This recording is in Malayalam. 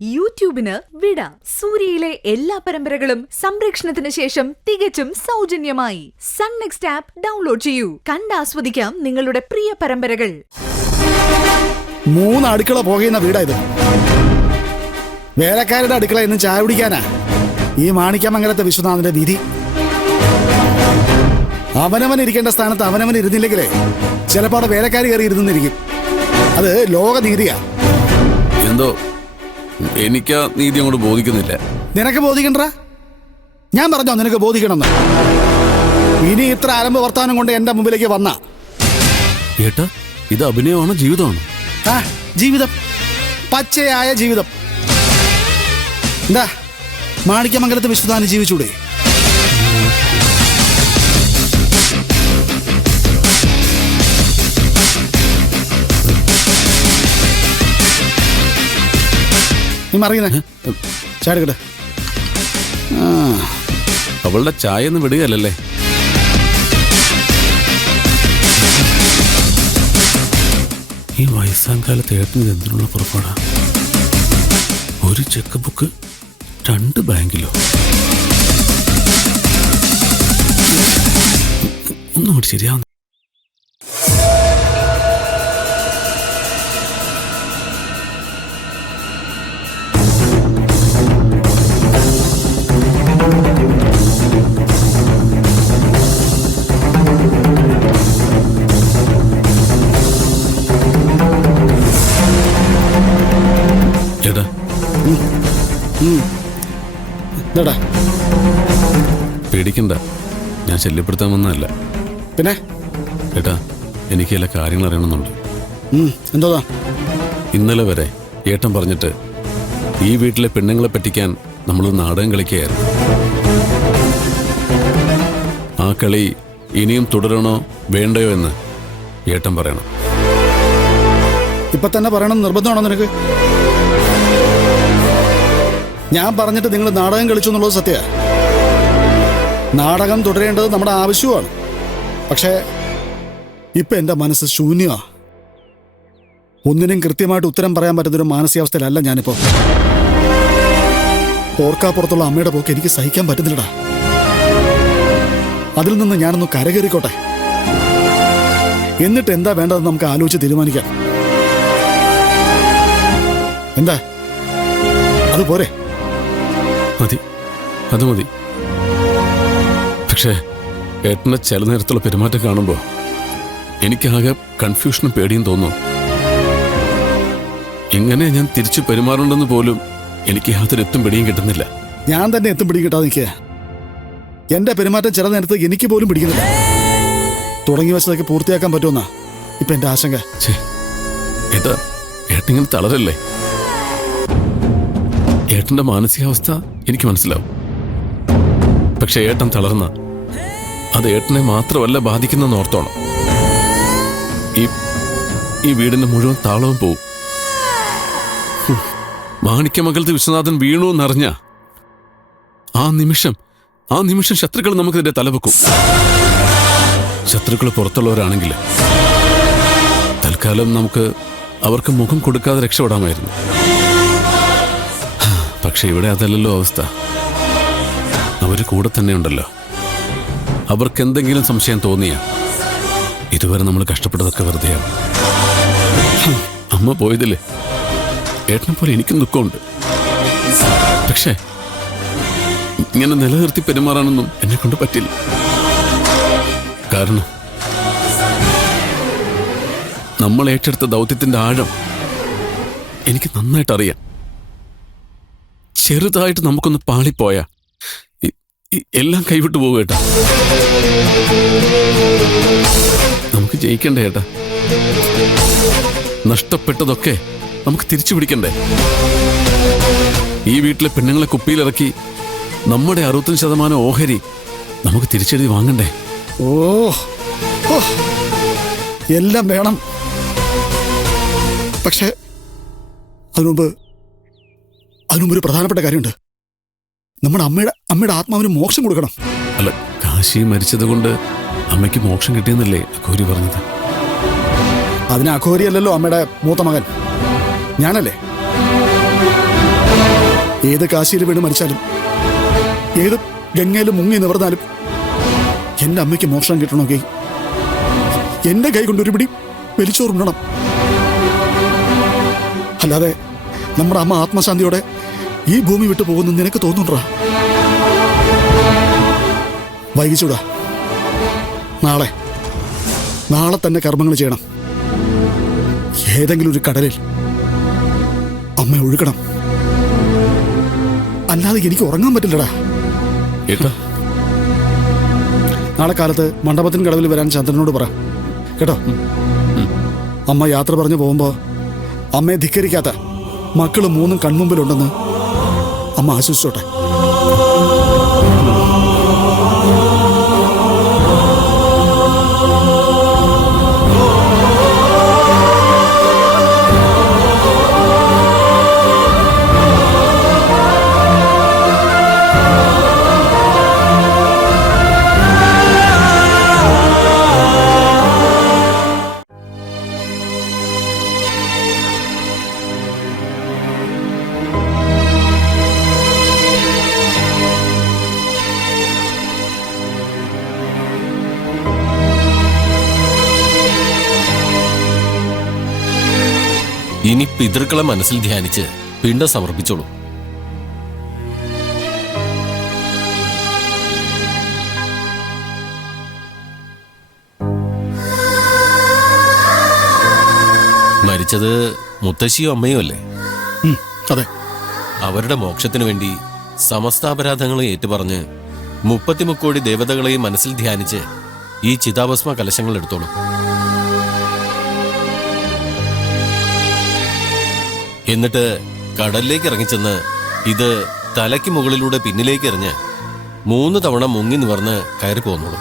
യൂട്യൂബിന് വിട. സൂര്യയിലെ എല്ലാ പരമ്പരകളും സംരക്ഷണത്തിന് ശേഷം തികച്ചും സൗജന്യമായി സൺ നെക്സ്റ്റ് ആപ്പ് ഡൗൺലോഡ് ചെയ്യൂ. കണ്ടാസ്വദിക്കാം നിങ്ങളുടെ പ്രിയ പരമ്പരകൾ. 3 അടുക്കള പോകുന്ന വീടാ ഇത്. വേലക്കാരുടെ അടുക്കള ഇന്ന് ചായ കുടിക്കാനാ ഈ മാണിക്യമംഗലത്തെ വിശ്വനാഥന്റെ വിധി. അവനവൻ ഇരിക്കേണ്ട സ്ഥാനത്ത് അവനവൻ ഇരുന്നില്ലെങ്കിലേ ചിലപ്പോൾ അവിടെ വേലക്കാർ കയറി ഇരുന്നിരിക്കും. അത് ലോകനീതിയാ. എന്തോ എനിക്ക് നീതി അങ്ങോട്ട് ബോധിക്കുന്നില്ല. നിനക്ക് ബോധിക്കണ്ട. ഞാൻ പറഞ്ഞോ നിനക്ക് ബോധിക്കണമെന്ന്. ഇനി ഇത്ര അലമ്പ് വർത്താനം കൊണ്ട് എന്റെ മുമ്പിലേക്ക് വന്ന ഏട്ടാ, ഇത് അഭിനയമാണോ ജീവിതമാണോ? ജീവിതം, പച്ചയായ ജീവിതം. എന്താ മാണിക്യമംഗലത്ത് വിശ്വനാഥന് ജീവിച്ചൂടെ? നീ മറിയുന്നേ ചാടുകട്ടെ. അവളുടെ ചായ ഒന്നും വിടുകയല്ലേ? ഈ വയസ്സാം കാലത്ത് ഏട്ടന് എന്തിനുള്ള പുറപ്പാടാ? ഒരു ചെക്ക് ബുക്ക് 2 ബാങ്കിലോ? ഒന്നും കൂടി ശരിയാവുന്ന. പേടിക്കണ്ട, ഞാൻ ശല്യപ്പെടുത്താൻ വന്നതല്ല. പിന്നെ ഏട്ടാ, എനിക്ക് ചില കാര്യങ്ങൾ അറിയണമെന്നുണ്ട്. എന്തോന്നാ? ഇന്നലെ വരെ ഏട്ടൻ പറഞ്ഞിട്ട് ഈ വീട്ടിലെ പെണ്ണുങ്ങളെ പറ്റിക്കാൻ നമ്മൾ നാടകം കളിക്കുകയായിരുന്നു. ആ കളി ഇനിയും തുടരണോ വേണ്ടയോ എന്ന് ഏട്ടൻ പറയണം. ഇപ്പൊ തന്നെ പറയണം നിർബന്ധമാണോ നിനക്ക്? ഞാൻ പറഞ്ഞിട്ട് നിങ്ങൾ നാടകം കളിച്ചു എന്നുള്ളത് സത്യ. നാടകം തുടരേണ്ടത് നമ്മുടെ ആവശ്യമാണ്. പക്ഷേ ഇപ്പൊ എന്റെ മനസ്സ് ശൂന്യമാ. ഒന്നിനും കൃത്യമായിട്ട് ഉത്തരം പറയാൻ പറ്റുന്നൊരു മാനസികാവസ്ഥയിലല്ല ഞാനിപ്പോ. ഓർക്കാപ്പുറത്തുള്ള അമ്മയുടെ പോക്ക് എനിക്ക് സഹിക്കാൻ പറ്റുന്നില്ലടാ. അതിൽ നിന്ന് ഞാനൊന്ന് കരകയറിക്കോട്ടെ. എന്നിട്ട് എന്താ വേണ്ടതെന്ന് നമുക്ക് ആലോചിച്ച് തീരുമാനിക്കാം. എന്താ അത് പോരെ? മതി, അത് മതി. പക്ഷേ ഏട്ടൻ്റെ ചില നേരത്തുള്ള പെരുമാറ്റം കാണുമ്പോൾ എനിക്കാകെ കൺഫ്യൂഷനും പേടിയും തോന്നും. എങ്ങനെ ഞാൻ തിരിച്ചു പെരുമാറുണ്ടെന്ന് പോലും എനിക്ക് യാതൊരു എത്തും പിടിയും കിട്ടുന്നില്ല. ഞാൻ തന്നെ എത്തും പിടി കിട്ടാതെ നിൽക്കുക. എന്റെ പെരുമാറ്റം ചില നേരത്ത് എനിക്ക് പോലും പിടിക്കുന്നില്ല. തുടങ്ങി വെച്ചതൊക്കെ പൂർത്തിയാക്കാൻ പറ്റുമെന്നാ ഇപ്പൊ എന്റെ ആശങ്ക. ഏട്ടാ, ഏട്ടനിങ്ങനെ തളരല്ലേ? ഏട്ടന്റെ മാനസികാവസ്ഥ എനിക്ക് മനസ്സിലാവും. പക്ഷെ ഏട്ടൻ തളർന്ന അത് ഏട്ടനെ മാത്രമല്ല ബാധിക്കുന്നെന്ന് ഓർത്തോണം. ഈ വീടിന്റെ മുഴുവൻ താളവും പോവും. മാണിക്യമംഗലത്ത് വിശ്വനാഥൻ വീണു എന്നറിഞ്ഞ ആ നിമിഷം ശത്രുക്കൾ നമുക്കെതിരെ തലവെക്കും. ശത്രുക്കൾ പുറത്തുള്ളവരാണെങ്കിൽ തൽക്കാലം നമുക്ക് അവർക്ക് മുഖം കൊടുക്കാതെ രക്ഷപ്പെടാമായിരുന്നു. പക്ഷെ ഇവിടെ അതല്ലല്ലോ അവസ്ഥ. അവര് കൂടെ തന്നെ ഉണ്ടല്ലോ. അവർക്ക് എന്തെങ്കിലും സംശയം തോന്നിയ ഇതുവരെ നമ്മൾ കഷ്ടപ്പെട്ടതൊക്കെ വെറുതെയാണ്. അമ്മ പോയതില്ലേ ഏട്ടനെ പോലെ എനിക്കും ദുഃഖമുണ്ട്. പക്ഷേ ഇങ്ങനെ നിലനിർത്തി പെരുമാറാനൊന്നും എന്നെ കൊണ്ട് പറ്റില്ല. കാരണം നമ്മൾ ഏറ്റെടുത്ത ദൗത്യത്തിന്റെ ആഴം എനിക്ക് നന്നായിട്ട് അറിയാം. ചെറുതായിട്ട് നമുക്കൊന്ന് പാളിപ്പോയാ എല്ലാം കൈവിട്ടു പോകും ഏട്ടാ. നമുക്ക് ജയിക്കണ്ടേ ഏട്ടാ? നഷ്ടപ്പെട്ടതൊക്കെ നമുക്ക് തിരിച്ചു പിടിക്കണ്ടേ? ഈ വീട്ടിലെ പെണ്ണുങ്ങളെ കുപ്പിയിലിറക്കി നമ്മുടെ 65% ഓഹരി നമുക്ക് തിരിച്ചെഴുതി വാങ്ങണ്ടേ? എല്ലാം വേണം. പക്ഷേ അതിനുമുമ്പ് ഒരു പ്രധാനപ്പെട്ട കാര്യമുണ്ട്. നമ്മുടെ അമ്മയുടെ ആത്മാവിന് മോക്ഷം കൊടുക്കണം. അല്ല, കാശി മരിച്ചത് കൊണ്ട് അമ്മയ്ക്ക് മോക്ഷം കിട്ടിയെന്നല്ലേ അഘോരി പറഞ്ഞത്? അതിന് അഘോരിയല്ലല്ലോ അമ്മയുടെ മൂത്ത മകൻ, ഞാനല്ലേ? ഏത് കാശിയിൽ വീണ് മരിച്ചാലും ഏത് ഗംഗയിൽ മുങ്ങി നിവർന്നാലും എന്റെ അമ്മയ്ക്ക് മോക്ഷണം കിട്ടണമെങ്കിൽ എന്റെ കൈ കൊണ്ടൊരു പിടി വലിച്ചോറുണ്ടണം. അല്ലാതെ നമ്മുടെ അമ്മ ആത്മശാന്തിയോടെ ഈ ഭൂമി വിട്ടു പോകുന്നു നിനക്ക് തോന്നുന്നുണ്ടാ? വൈകിച്ചൂടാ. നാളെ തന്നെ കർമ്മങ്ങൾ ചെയ്യണം. ഏതെങ്കിലും ഒരു കടലിൽ അമ്മ ഒഴുകണം. അല്ലാതെ എനിക്ക് ഉറങ്ങാൻ പറ്റില്ലടാ. ഏട്ടാ, നാളെ കാലത്ത് മണ്ഡപത്തിന് കടവിൽ വരാൻ ചന്ദ്രനോട് പറ കേട്ടോ. അമ്മ യാത്ര പറഞ്ഞു പോകുമ്പോ അമ്മയെ ധിക്കരിക്കാത്ത മക്കള് 3 കൺമുമ്പിലുണ്ടെന്ന് അമ്മ ആശ്വസിച്ചോട്ടെ. ഇനി പിതൃക്കളെ മനസ്സിൽ ധ്യാനിച്ച് പിണ്ടം സമർപ്പിച്ചോളൂ. മരിച്ചത് മുത്തശ്ശിയോ അമ്മയോ അല്ലേ? അതെ. അവരുടെ മോക്ഷത്തിനു വേണ്ടി സമസ്താപരാധങ്ങളും ഏറ്റുപറഞ്ഞ് 30 കോടി ദേവതകളെയും മനസ്സിൽ ധ്യാനിച്ച് ഈ ചിതാഭസ്മ കലശങ്ങൾ എടുത്തോളൂ. എന്നിട്ട് കടലിലേക്ക് ഇറങ്ങിച്ചെന്ന് ഇത് തലയ്ക്ക് മുകളിലൂടെ പിന്നിലേക്ക് എറിഞ്ഞ് 3 തവണ മുങ്ങി നിവർന്ന് കയറി പോന്നോളൂ.